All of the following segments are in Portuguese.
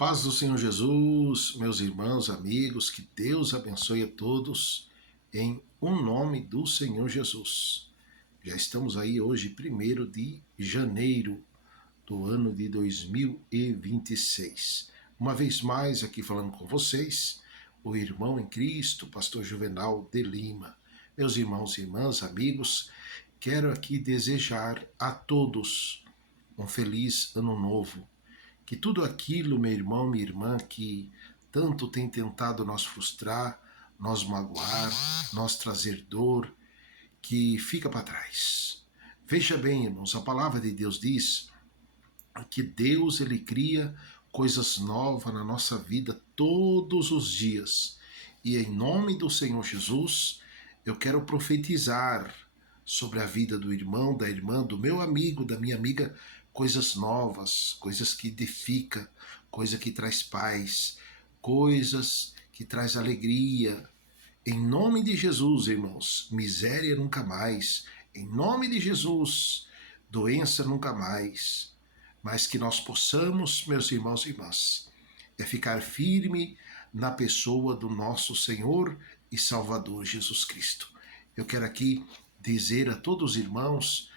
paz do Senhor Jesus, meus irmãos, amigos, que Deus abençoe a todos em nome do Senhor Jesus. Já estamos aí hoje, 1º de janeiro do ano de 2026. Uma vez mais aqui falando com vocês, o irmão em Cristo, pastor Juvenal de Lima. Meus irmãos e irmãs, amigos, quero aqui desejar a todos um feliz ano novo. Que tudo aquilo, meu irmão, minha irmã, que tanto tem tentado nos frustrar, nos magoar, nos trazer dor, que fica para trás. Veja bem, irmãos, a palavra de Deus diz que Deus, ele cria coisas novas na nossa vida todos os dias. E em nome do Senhor Jesus, eu quero profetizar sobre a vida do irmão, da irmã, do meu amigo, da minha amiga, coisas novas, coisas que edificam, coisa que traz paz, coisas que traz alegria. Em nome de Jesus, irmãos, miséria nunca mais. Em nome de Jesus, doença nunca mais. Mas que nós possamos, meus irmãos e irmãs, ficar firme na pessoa do nosso Senhor e Salvador Jesus Cristo. Eu quero aqui dizer a todos os irmãos,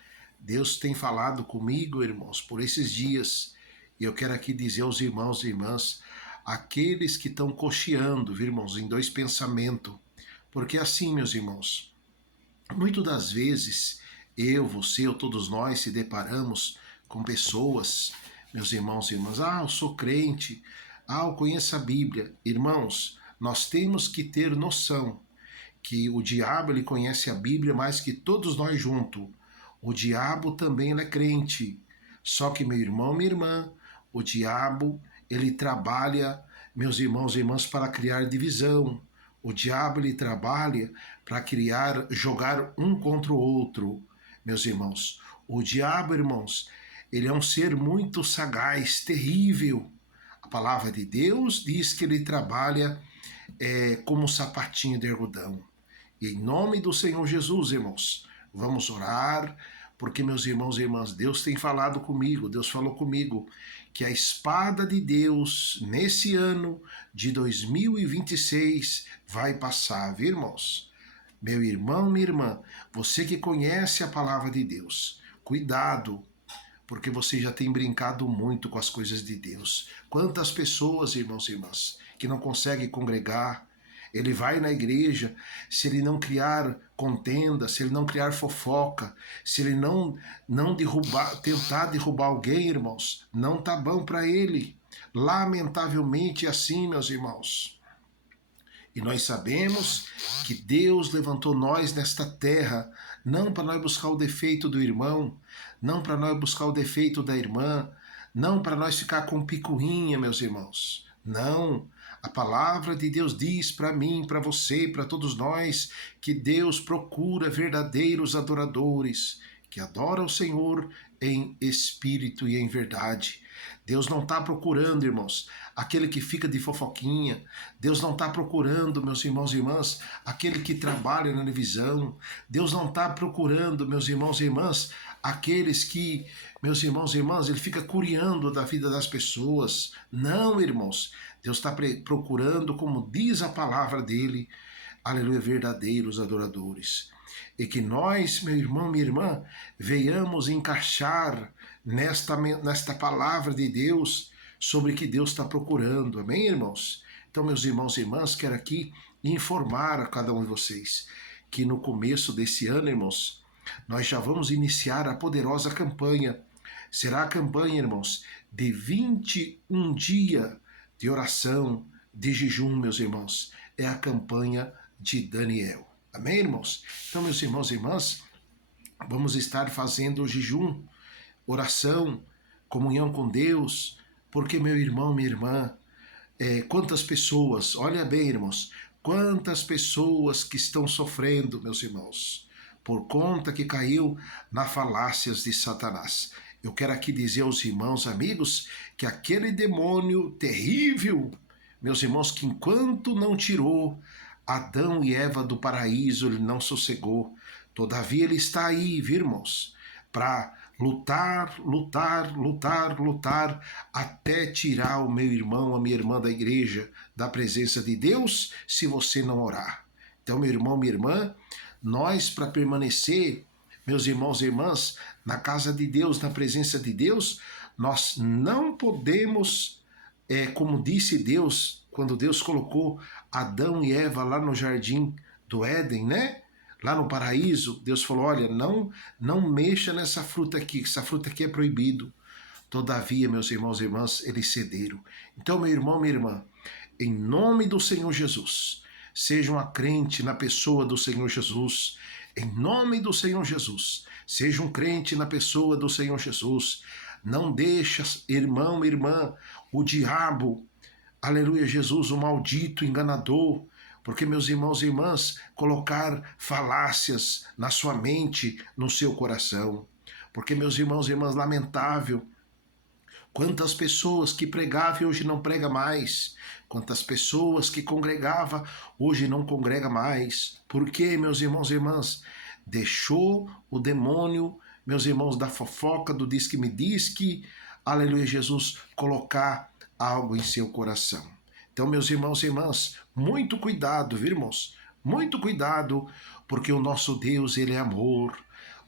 Deus tem falado comigo, irmãos, por esses dias, e eu quero aqui dizer aos irmãos e irmãs, aqueles que estão cocheando, irmãos, em dois pensamentos, porque assim, meus irmãos, muitas das vezes, eu, você ou todos nós se deparamos com pessoas, meus irmãos e irmãs, eu sou crente, eu conheço a Bíblia. Irmãos, nós temos que ter noção que o diabo, ele conhece a Bíblia mais que todos nós juntos. O diabo também ele é crente. Só que, meu irmão, minha irmã, o diabo, ele trabalha, meus irmãos e irmãs, para criar divisão. O diabo, ele trabalha para jogar um contra o outro, meus irmãos. O diabo, irmãos, ele é um ser muito sagaz, terrível. A palavra de Deus diz que ele trabalha como um sapatinho de algodão. E em nome do Senhor Jesus, irmãos, vamos orar, porque, meus irmãos e irmãs, Deus tem falado comigo, Deus falou comigo, que a espada de Deus, nesse ano de 2026, vai passar, viu, irmãos? Meu irmão, minha irmã, você que conhece a palavra de Deus, cuidado, porque você já tem brincado muito com as coisas de Deus. Quantas pessoas, irmãos e irmãs, que não conseguem congregar, ele vai na igreja, se ele não criar contenda, se ele não criar fofoca, se ele não tentar derrubar alguém, irmãos, não tá bom para ele. Lamentavelmente é assim, meus irmãos. E nós sabemos que Deus levantou nós nesta terra, não para nós buscar o defeito do irmão, não para nós buscar o defeito da irmã, não para nós ficar com picuinha, meus irmãos. Não, a palavra de Deus diz para mim, para você, para todos nós, que Deus procura verdadeiros adoradores, que adoram o Senhor em espírito e em verdade. Deus não está procurando, irmãos, aquele que fica de fofoquinha. Deus não está procurando, meus irmãos e irmãs, aquele que trabalha na divisão. Deus não está procurando, meus irmãos e irmãs, aqueles que, meus irmãos e irmãs, ele fica curiando da vida das pessoas. Não, irmãos, Deus está procurando, como diz a palavra dele, aleluia, verdadeiros adoradores. E que nós, meu irmão, minha irmã, venhamos encaixar nesta palavra de Deus sobre o que Deus está procurando. Amém, irmãos? Então, meus irmãos e irmãs, quero aqui informar a cada um de vocês que no começo desse ano, irmãos, nós já vamos iniciar a poderosa campanha. Será a campanha, irmãos, de 21 dias de oração, de jejum, meus irmãos. É a campanha de Daniel. Amém, irmãos? Então, meus irmãos e irmãs, vamos estar fazendo jejum, oração, comunhão com Deus, porque, meu irmão, minha irmã, quantas pessoas, olha bem, irmãos, quantas pessoas que estão sofrendo, meus irmãos, por conta que caiu nas falácias de Satanás. Eu quero aqui dizer aos irmãos, amigos, que aquele demônio terrível, meus irmãos, que enquanto não tirou Adão e Eva do paraíso, ele não sossegou. Todavia ele está aí, viu, irmãos, para lutar, lutar, lutar, lutar, até tirar o meu irmão, a minha irmã da igreja, da presença de Deus, se você não orar. Então, meu irmão, minha irmã, nós, para permanecer, meus irmãos e irmãs, na casa de Deus, na presença de Deus, nós não podemos, como disse Deus, quando Deus colocou Adão e Eva lá no jardim do Éden, né? Lá no paraíso, Deus falou: olha, não mexa nessa fruta aqui, essa fruta aqui é proibido. Todavia, meus irmãos e irmãs, eles cederam. Então, meu irmão, minha irmã, em nome do Senhor Jesus, seja uma crente na pessoa do Senhor Jesus. Em nome do Senhor Jesus, seja um crente na pessoa do Senhor Jesus. Não deixa, irmão, irmã, o diabo, aleluia, Jesus, o maldito enganador, porque, meus irmãos e irmãs, colocar falácias na sua mente, no seu coração. Porque, meus irmãos e irmãs, lamentável, quantas pessoas que pregavam e hoje não prega mais. Quantas pessoas que congregava hoje não congrega mais. Por quê, meus irmãos e irmãs? Deixou o demônio, meus irmãos, da fofoca, do diz que me diz que, aleluia, Jesus, colocar algo em seu coração. Então, meus irmãos e irmãs, muito cuidado, viu, irmãos? Muito cuidado, porque o nosso Deus, ele é amor.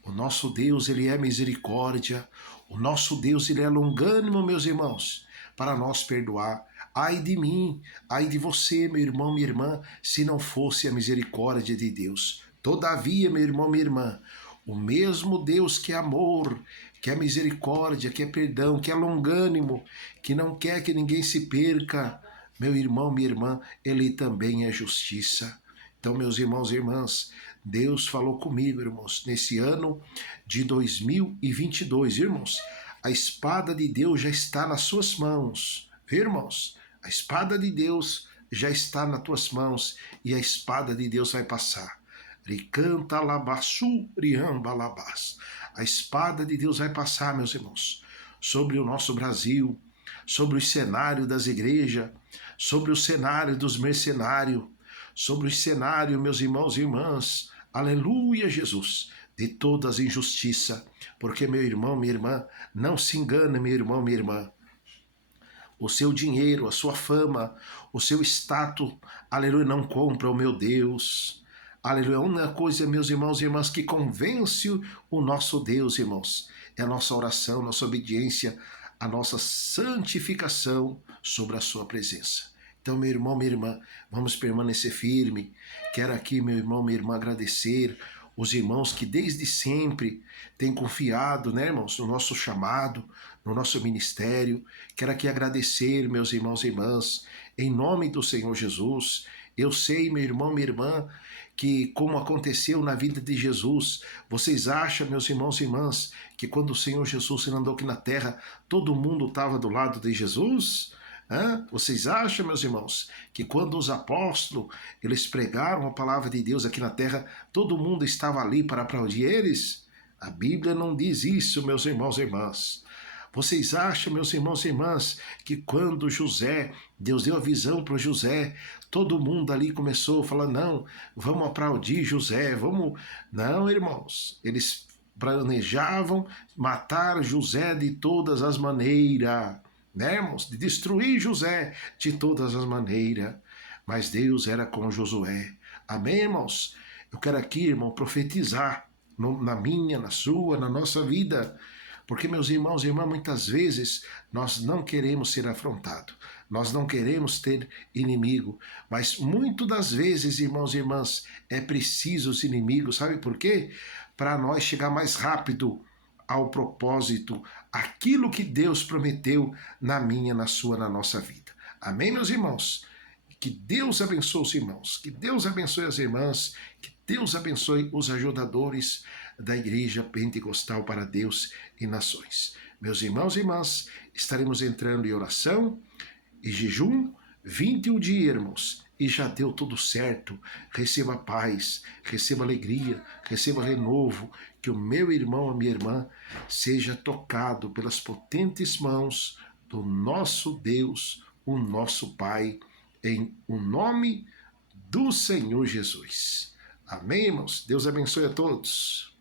O nosso Deus, ele é misericórdia. O nosso Deus, ele é longânimo, meus irmãos, para nós perdoar. Ai de mim, ai de você, meu irmão, minha irmã, se não fosse a misericórdia de Deus. Todavia, meu irmão, minha irmã, o mesmo Deus que é amor, que é misericórdia, que é perdão, que é longânimo, que não quer que ninguém se perca, meu irmão, minha irmã, ele também é justiça. Então, meus irmãos e irmãs, Deus falou comigo, irmãos, nesse ano de 2022, irmãos, a espada de Deus já está nas suas mãos, viu, irmãos? A espada de Deus já está nas tuas mãos e a espada de Deus vai passar. Ricanta labassu, riamba labas. A espada de Deus vai passar, meus irmãos, sobre o nosso Brasil, sobre o cenário das igrejas, sobre o cenário dos mercenários, sobre o cenário, meus irmãos e irmãs, aleluia, Jesus, de todas as injustiças, porque, meu irmão, minha irmã, não se engane, meu irmão, minha irmã, o seu dinheiro, a sua fama, o seu status, aleluia, não compra o meu Deus. Aleluia, a única coisa, meus irmãos e irmãs, que convence o nosso Deus, irmãos, é a nossa oração, nossa obediência, a nossa santificação sobre a sua presença. Então, meu irmão, minha irmã, vamos permanecer firme. Quero aqui, meu irmão, minha irmã, agradecer os irmãos que desde sempre têm confiado, né, irmãos, no nosso chamado, no nosso ministério. Quero aqui agradecer, meus irmãos e irmãs, em nome do Senhor Jesus. Eu sei, meu irmão, minha irmã, que como aconteceu na vida de Jesus, vocês acham, meus irmãos e irmãs, que quando o Senhor Jesus andou aqui na terra, todo mundo estava do lado de Jesus? Vocês acham, meus irmãos, que quando os apóstolos eles pregaram a palavra de Deus aqui na terra, todo mundo estava ali para aplaudir eles? A Bíblia não diz isso, meus irmãos e irmãs. Vocês acham, meus irmãos e irmãs, que quando José, Deus deu a visão para José, todo mundo ali começou a falar: não, vamos aplaudir José, vamos. Não, irmãos, eles planejavam matar José de todas as maneiras, né, irmãos? De destruir José de todas as maneiras. Mas Deus era com Josué. Amém, irmãos? Eu quero aqui, irmão, profetizar na minha, na sua, na nossa vida. Porque, meus irmãos e irmãs, muitas vezes nós não queremos ser afrontados, nós não queremos ter inimigo, mas muitas das vezes, irmãos e irmãs, é preciso os inimigos, sabe por quê? Para nós chegar mais rápido ao propósito, aquilo que Deus prometeu na minha, na sua, na nossa vida. Amém, meus irmãos? Que Deus abençoe os irmãos, que Deus abençoe as irmãs, que Deus abençoe os ajudadores da Igreja Pentecostal para Deus e Nações. Meus irmãos e irmãs, estaremos entrando em oração e jejum 21 dias, irmãos, e já deu tudo certo. Receba paz, receba alegria, receba renovo, que o meu irmão, a minha irmã, seja tocado pelas potentes mãos do nosso Deus, o nosso Pai, em o nome do Senhor Jesus. Amém, irmãos? Deus abençoe a todos.